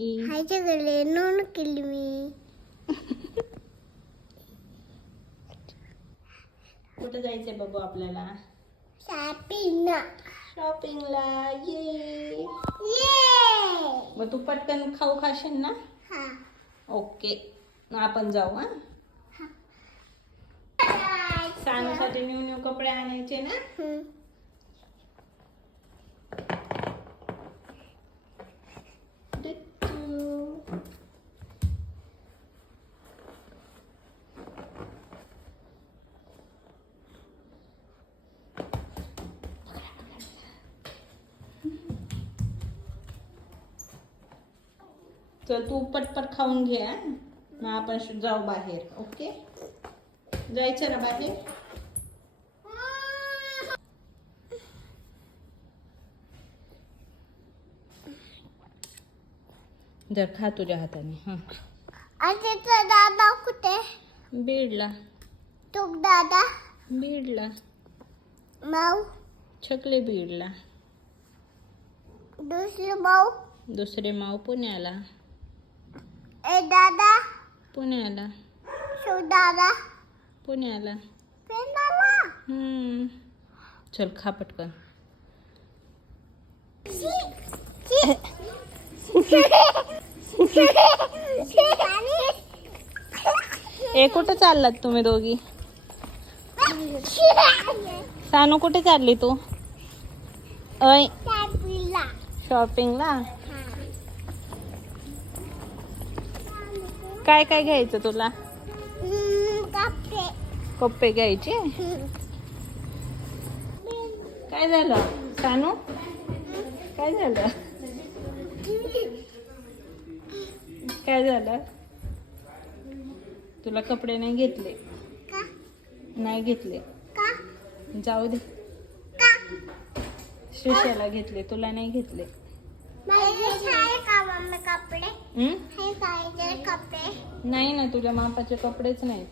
ह्याच्याकडे नोंद केली मी. कुठे जायचंय बाबू आपल्याला? शॉपिंगला. ये मग तू पटकन खाऊ खाशील ना? ओके, मग आपण जाऊ. हा, सानूसाठी न्यू न्यू कपडे आणायचे ना? चल तू पटपट खाऊन घे. मग आपण जाऊ बाहेर. ओके, जायचं ना बाहेर? जर खा तुझ्या हाताने. आजीचा दादा कुठे? बीडला. तू दादा? बीडला. माऊ? छकले बीडला. दुसरे माऊ? दुसरे माऊ पुण्याला. ए दादा? पुण्याला. शो दादा? पुण्याला. पेंडाला? चल खा पटकन. ए कुठे चाललात तुम्ही दोघी? सानू कुठे चालली तू? अय शॉपिंगला. काय काय घ्यायचं तुला? कप्पे घ्यायचे. काय झालं सानू? काय झालं? काय झालं? तुला कपडे नाही घेतले? नाही घेतले. जाऊ दे. श्रीषाला घेतले, तुला नाही घेतले. नाही ना, तुझ्या मापाचे कपडेच नाहीत.